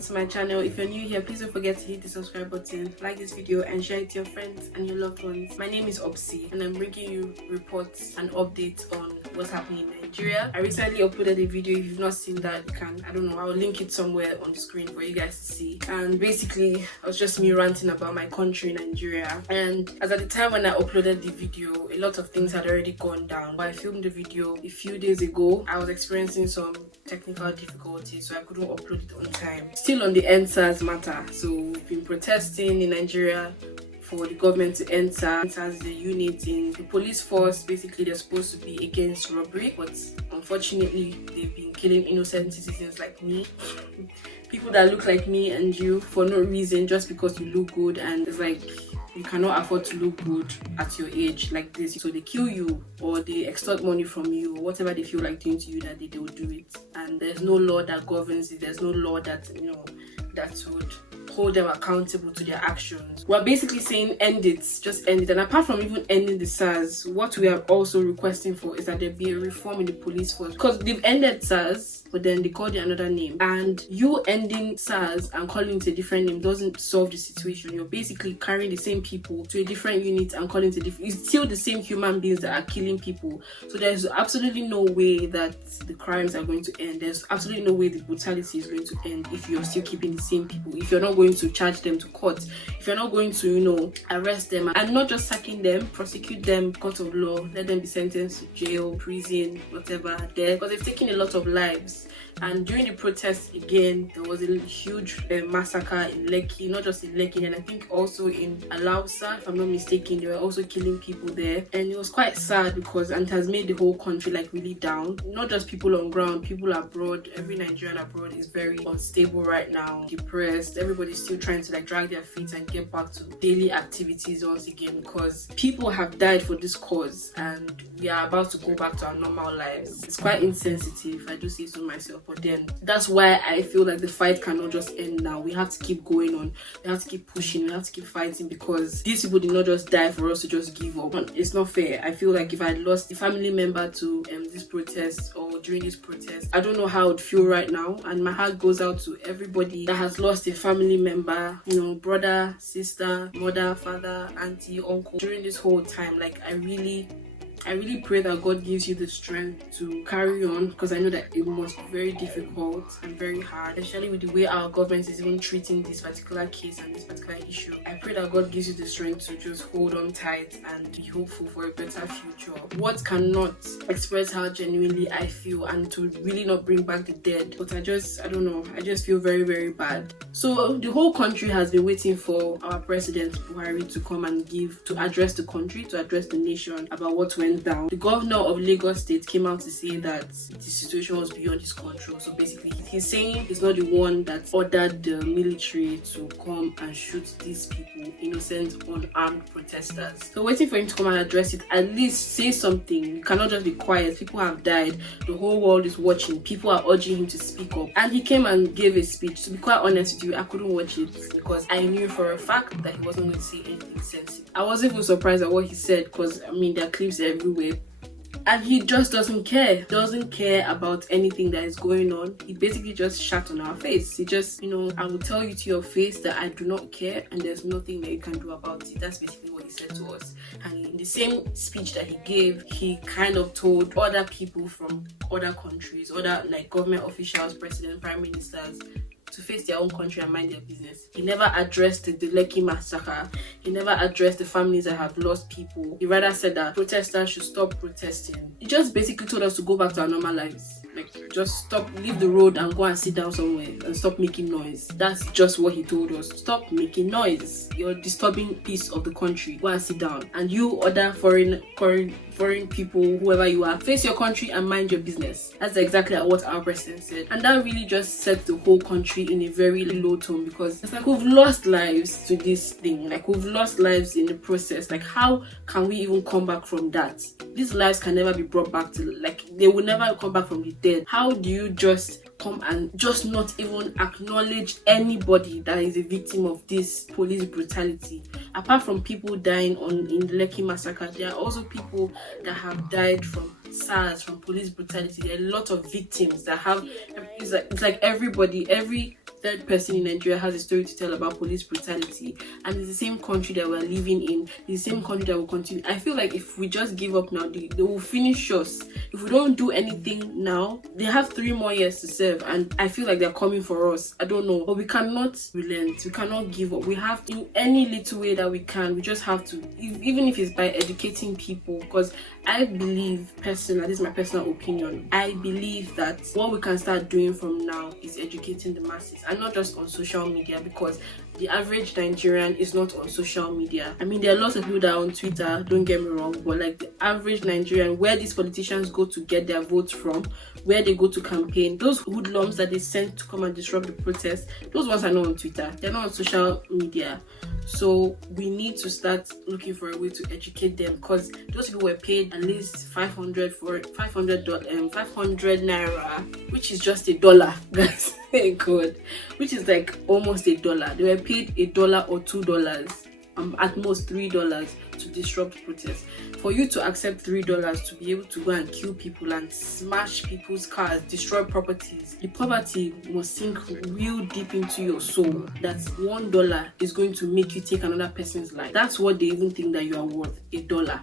back to my channel. If you're new here, please don't forget to hit the subscribe button, like this video and share it to your friends and your loved ones. My name is Obsy and I'm bringing you reports and updates on what's happening in Nigeria. I recently uploaded a video. If you've not seen that, you can, I don't know, I'll link it somewhere on the screen for you guys to see. And basically it was just me ranting about my country, Nigeria. And as at the time when I uploaded the video, a lot of things had already gone down. But I filmed the video a few days ago. I was experiencing some technical difficulties, so I couldn't upload it on time. Still on the Endsars matter. So we've been protesting in Nigeria for the government to end SARS. SARS is a unit in the police force. Basically, they're supposed to be against robbery, but unfortunately, they've been killing innocent citizens like me. People that look like me and you for no reason, just because you look good, and it's like you cannot afford to look good at your age like this. So they kill you or they extort money from you or whatever they feel like doing to you, that they will do it. And there's no law that governs it. There's no law that, that would hold them accountable to their actions. We're basically saying end it, just end it. And apart from even ending the SARS, what we are also requesting for is that there be a reform in the police force, because they've ended SARS but then they called it another name, and you ending SARS and calling it a different name doesn't solve the situation. You're basically carrying the same people to a different unit and calling it a different. It's still the same human beings that are killing people. So there's absolutely no way that the crimes are going to end. There's absolutely no way the brutality is going to end if you're still keeping the same people, if you're not going to charge them to court, if you're not going to arrest them and not just sacking them, prosecute them, court of law, let them be sentenced to jail, prison, whatever, death, because they've taken a lot of lives. And during the protests again, there was a huge massacre in Lekki, not just in Lekki, and I think also in Alausa, if I'm not mistaken. They were also killing people there, and it was quite sad because it has made the whole country like really down. Not just people on ground, people abroad. Every Nigerian abroad is very unstable right now, depressed. Everybody's still trying to like drag their feet and get back to daily activities once again, because people have died for this cause and we are about to go back to our normal lives. It's quite insensitive, I do say so myself, but then that's why I feel like the fight cannot just end now. We have to keep going on, we have to keep pushing, we have to keep fighting, because these people did not just die for us to just give up. It's not fair. I feel like if I had lost a family member to this protest or during this protest, I don't know how I would feel right now, and my heart goes out to everybody that has lost a family member, brother, sister, mother, father, auntie, uncle during this whole time. Like I really pray that God gives you the strength to carry on, because I know that it must be very difficult and very hard, especially with the way our government is even treating this particular case and this particular issue. I pray that God gives you the strength to just hold on tight and be hopeful for a better future. What cannot express how genuinely I feel, and to really not bring back the dead, but I don't know, I just feel very, very bad. So the whole country has been waiting for our president Buhari to come and to address the country, to address the nation about what went down. The governor of Lagos State came out to say that the situation was beyond his control. So basically he's saying he's not the one that ordered the military to come and shoot these people, innocent unarmed protesters. So waiting for him to come and address it, at least say something. You cannot just be quiet. People have died, the whole world is watching, people are urging him to speak up, and he came and gave a speech. To be quite honest with you, I couldn't watch it because I knew for a fact that he wasn't going to say anything sensible. I wasn't even surprised at what he said, because there are clips everywhere. And he just doesn't care about anything that is going on. He basically just shat on our face. He just, I will tell you to your face that I do not care and there's nothing that you can do about it. That's basically what he said to us. And in the same speech that he gave, he kind of told other people from other countries, other like government officials, president, prime ministers, to face their own country and mind their business. He never addressed the Lekki massacre. He never addressed the families that have lost people. He rather said that protesters should stop protesting. He just basically told us to go back to our normal lives. Like, just stop, leave the road and go and sit down somewhere and stop making noise. That's just what he told us. Stop making noise. You're disturbing peace of the country. Go and sit down. And you other foreign people, whoever you are, face your country and mind your business. That's exactly what our president said. And that really just set the whole country in a very low tone, because it's like we've lost lives to this thing. Like we've lost lives in the process. Like how can we even come back from that? These lives can never be brought back to, like, they will never come back from the dead. How do you just come and just not even acknowledge anybody that is a victim of this police brutality? Apart from people dying in the Lekki massacre, there are also people that have died from SARS, from police brutality. There are a lot of victims that have, it's like everybody, every third person in Nigeria has a story to tell about police brutality, and it's the same country that we're living in, the same country that will continue. I feel like if we just give up now, they will finish us. If we don't do anything now, they have 3 more years to serve, and I feel like they're coming for us. I don't know, but we cannot relent. We cannot give up. We have to, in any little way that we can, we just have to, even if it's by educating people, because I believe personally, this is my personal opinion, I believe that what we can start doing from now is educating the masses, and not just on social media, because the average Nigerian is not on social media. I mean, there are lots of people that are on Twitter, don't get me wrong, but like the average Nigerian, where these politicians go to get their votes from, where they go to campaign, those hoodlums that they send to come and disrupt the protest, those ones are not on Twitter, they're not on social media. So we need to start looking for a way to educate them, because those people were paid at least 500 naira, which is just $1, guys. Thank God, which is like almost $1. They were paid $1 or $2, at most $3 to disrupt protests. For you to accept $3 to be able to go and kill people and smash people's cars, destroy properties, the poverty must sink real deep into your soul that $1 is going to make you take another person's life. That's what they even think that you are worth, $1.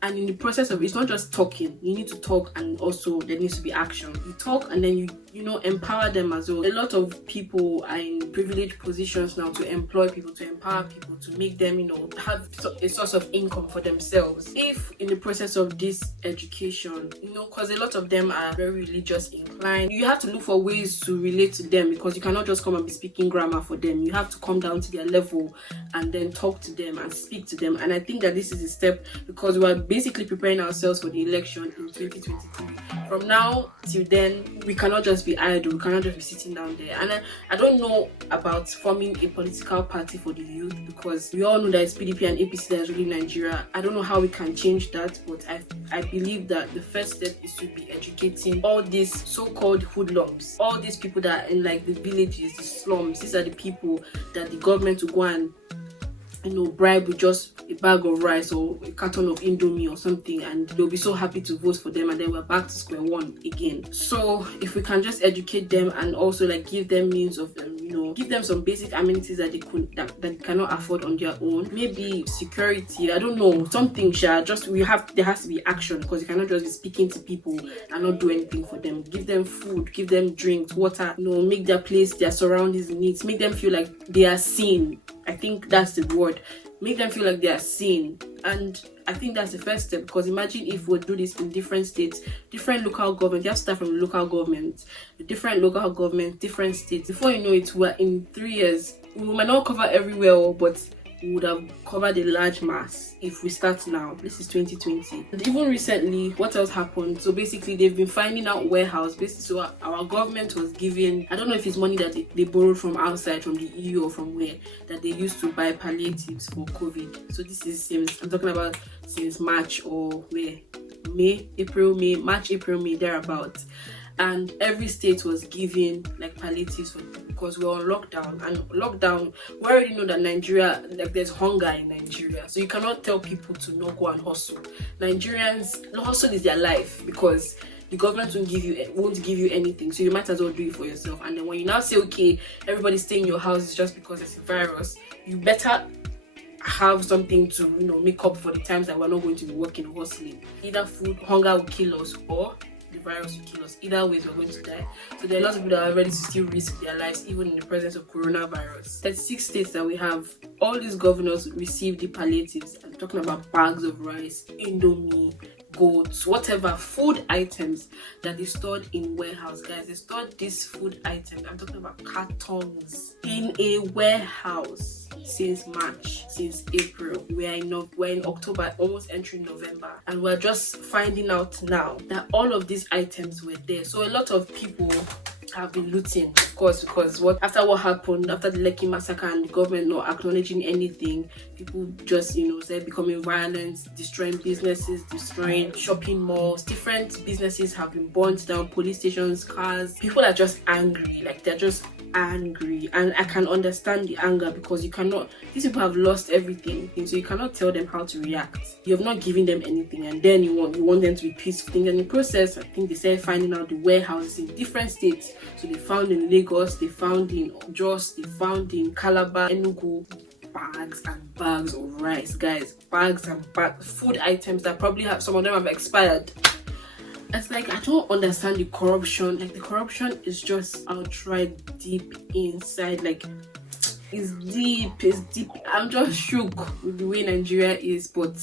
And in the process of it, it's not just talking. You need to talk, and also there needs to be action. You talk and then you know, empower them as well. A lot of people are in privileged positions now to employ people, to empower people, to make them, you know, have a source of income for themselves. If in the process of this education, you know, because a lot of them are very religious inclined, you have to look for ways to relate to them, because you cannot just come and be speaking grammar for them. You have to come down to their level and then talk to them and speak to them. And I think that this is a step, because we are basically preparing ourselves for the election in 2023. From now till then, we cannot just be idle. We cannot just be sitting down there. And I don't know about forming a political party for the youth, because we all know that it's PDP and APC that is ruling Nigeria. I don't know how we can change that, but I believe that the first step is to be educating all these so-called hoodlums, all these people that are in like the villages, the slums. These are the people that the government will go and, you know, bribe with just a bag of rice or a carton of Indomie or something, and they'll be so happy to vote for them, and then we're back to square one again. So if we can just educate them and also like give them means of you know, give them some basic amenities that they cannot afford on their own, maybe security, I don't know, something. There has to be action, because you cannot just be speaking to people and not do anything for them. Give them food, give them drinks, water, you know, make their place, their surroundings neat, make them feel like they are seen. I think that's the word. Make them feel like they are seen. And I think that's the first step, because imagine if we do this in different states, different local government. You have to start from local government, different local government, different states. Before you know it, we're in 3 years. We might not cover everywhere, but we would have covered a large mass if we start now. This is 2020. And even recently, what else happened? So basically, they've been finding out warehouse. Basically, so our government was giving, I don't know if it's money that they borrowed from outside, from the EU or from where, that they used to buy palliatives for COVID. So this is since, I'm talking about since March or where? March, April, May, thereabouts. And every state was giving like palliatives for people, because we're on lockdown, and lockdown, we already know that Nigeria, like there's hunger in Nigeria, so you cannot tell people to not go and hustle. Nigerians, hustle is their life, because the government won't give you anything, so you might as well do it for yourself. And then when you now say, okay, everybody stay in your house just because it's a virus, you better have something to, you know, make up for the times that we're not going to be working or hustling. Either hunger will kill us, or the virus will kill us. Either ways, we're going to die. So there are lots of people that are ready to still risk their lives, even in the presence of coronavirus. 36 states that we have, all these governors received the palliatives. I'm talking about bags of rice, Indomie, goats, whatever food items that they stored in warehouse. Guys, they stored these food items, I'm talking about cartons, in a warehouse since March, since April. We're in October, almost entering November, and we're just finding out now that all of these items were there. So a lot of people have been looting, of course, because after what happened, after the Lekki massacre and the government not acknowledging anything, people just, you know, started becoming violent, destroying businesses, destroying shopping malls. Different businesses have been burnt down, police stations, cars. People are just angry, like they're just angry, and I can understand the anger because these people have lost everything, so you cannot tell them how to react. You have not given them anything, and then you want them to be peaceful. And in the process, I think they started finding out the warehouses in different states. So they found in Lagos, they found in Jos, they found in Calabar, Enugu, bags and bags of rice, guys. Bags and bags, food items that probably some of them have expired. It's like, I don't understand the corruption. Like, the corruption is just outright deep inside. Like, it's deep. I'm just shook with the way Nigeria is, but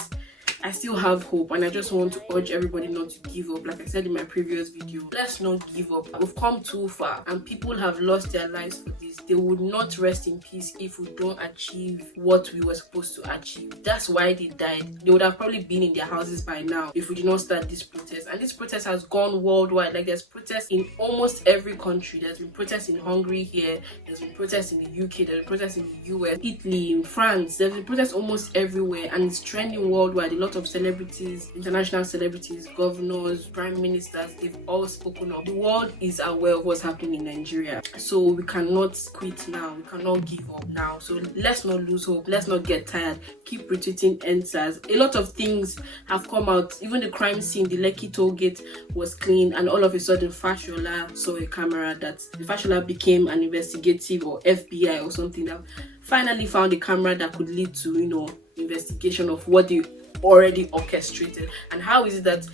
I still have hope, and I just want to urge everybody not to give up. Like I said in my previous video, let's not give up. We've come too far, and people have lost their lives for this. They would not rest in peace if we don't achieve what we were supposed to achieve. That's why they died. They would have probably been in their houses by now if we did not start this protest. And this protest has gone worldwide. Like, there's protests in almost every country. There's been protests in Hungary here, there's been protests in the UK, there's been protests in the US, Italy, in France. There's been protests almost everywhere, and it's trending worldwide. A lot of celebrities, international celebrities, governors, prime ministers, they've all spoken up. The world is aware of what's happening in Nigeria, so we cannot quit now. We cannot give up now. So let's not lose hope. Let's not get tired. Keep retweeting Endsars. A lot of things have come out. Even the crime scene, the Lekki toll gate was clean, and all of a sudden Fashola saw a camera that the Fashola became an investigative or FBI or something that finally found a camera that could lead to, investigation of what they already orchestrated. And how is it that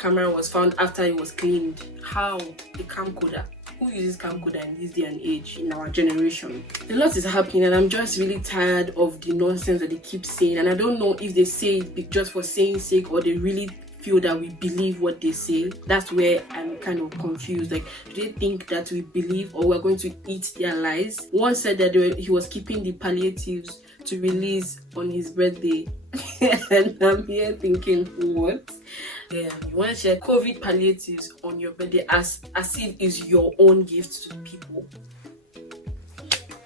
camera was found after it was cleaned? How? The camcorder. Who uses camcorder in this day and age, in our generation? A lot is happening, and I'm just really tired of the nonsense that they keep saying. And I don't know if they say it just for saying sake, or they really feel that we believe what they say. That's where I'm kind of confused. Like, do they think that we believe, or we're going to eat their lies? One said that he was keeping the palliatives to release on his birthday. And I'm here thinking, what? Yeah, you want to share COVID palliatives on your birthday as if it's your own gift to people?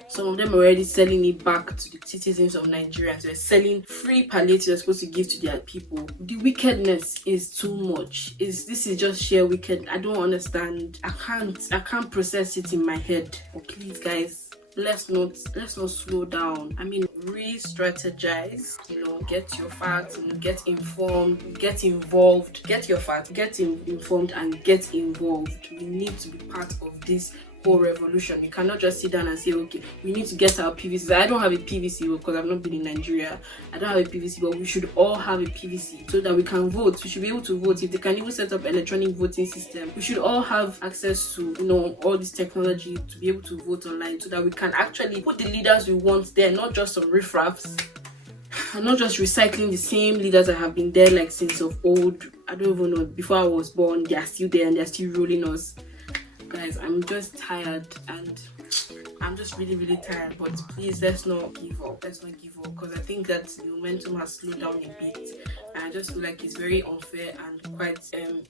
Some of them are already selling it back to the citizens of Nigeria. So they're selling free palliatives they're supposed to give to their people. The wickedness is too much. This is just sheer wicked. I don't understand. I can't process it in my head. But please, guys, let's not slow down. I mean, re-strategize. Get your facts, get informed, get involved. Get your facts, get informed, and get involved. We need to be part of this whole revolution. You cannot just sit down and say, okay, we need to get our PVCs. I don't have a PVC because I've not been in Nigeria. I don't have a PVC, but we should all have a PVC so that we can vote. We should be able to vote. If they can even set up electronic voting system, we should all have access to all this technology to be able to vote online, so that we can actually put the leaders we want there, not just some riffraffs. I'm not just recycling the same leaders that have been there like since of old. I don't even know, before I was born. They are still there and they're still ruling us. Guys, I'm just tired, and I'm just really, really tired. But please, let's not give up. Let's not give up, because I think that the momentum has slowed down a bit, and I just feel like it's very unfair and quite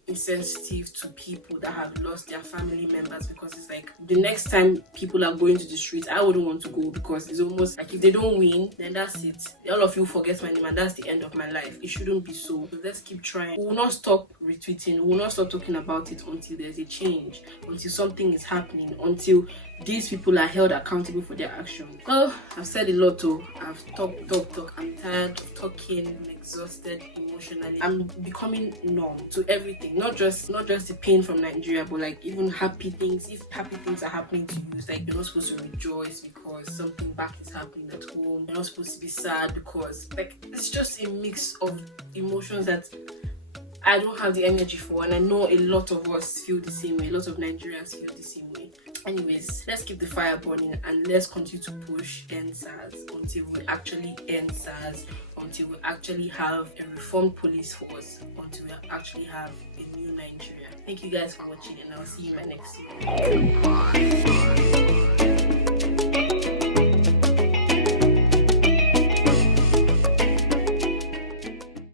insensitive to people that have lost their family members. Because it's like, the next time people are going to the streets, I wouldn't want to go, because it's almost like if they don't win, then that's it. All of you forget my name, and that's the end of my life. It shouldn't be so. So let's keep trying. We will not stop retweeting. We will not stop talking about it until there's a change, until something is happening, until these people are held accountable for their actions. Well, I've said a lot though. I've talked. I'm tired of talking. I'm exhausted emotionally. I'm becoming numb to everything. Not just the pain from Nigeria, but like even happy things. If happy things are happening to you, it's like you're not supposed to rejoice because something bad is happening at home. You're not supposed to be sad because it's just a mix of emotions that I don't have the energy for, and I know a lot of us feel the same way. A lot of Nigerians feel the same way. Anyways, let's keep the fire burning, and let's continue to push Endsars until we actually end SARS, until we actually have a reformed police force, until we actually have a new Nigeria. Thank you guys for watching, and I'll see you in my next video.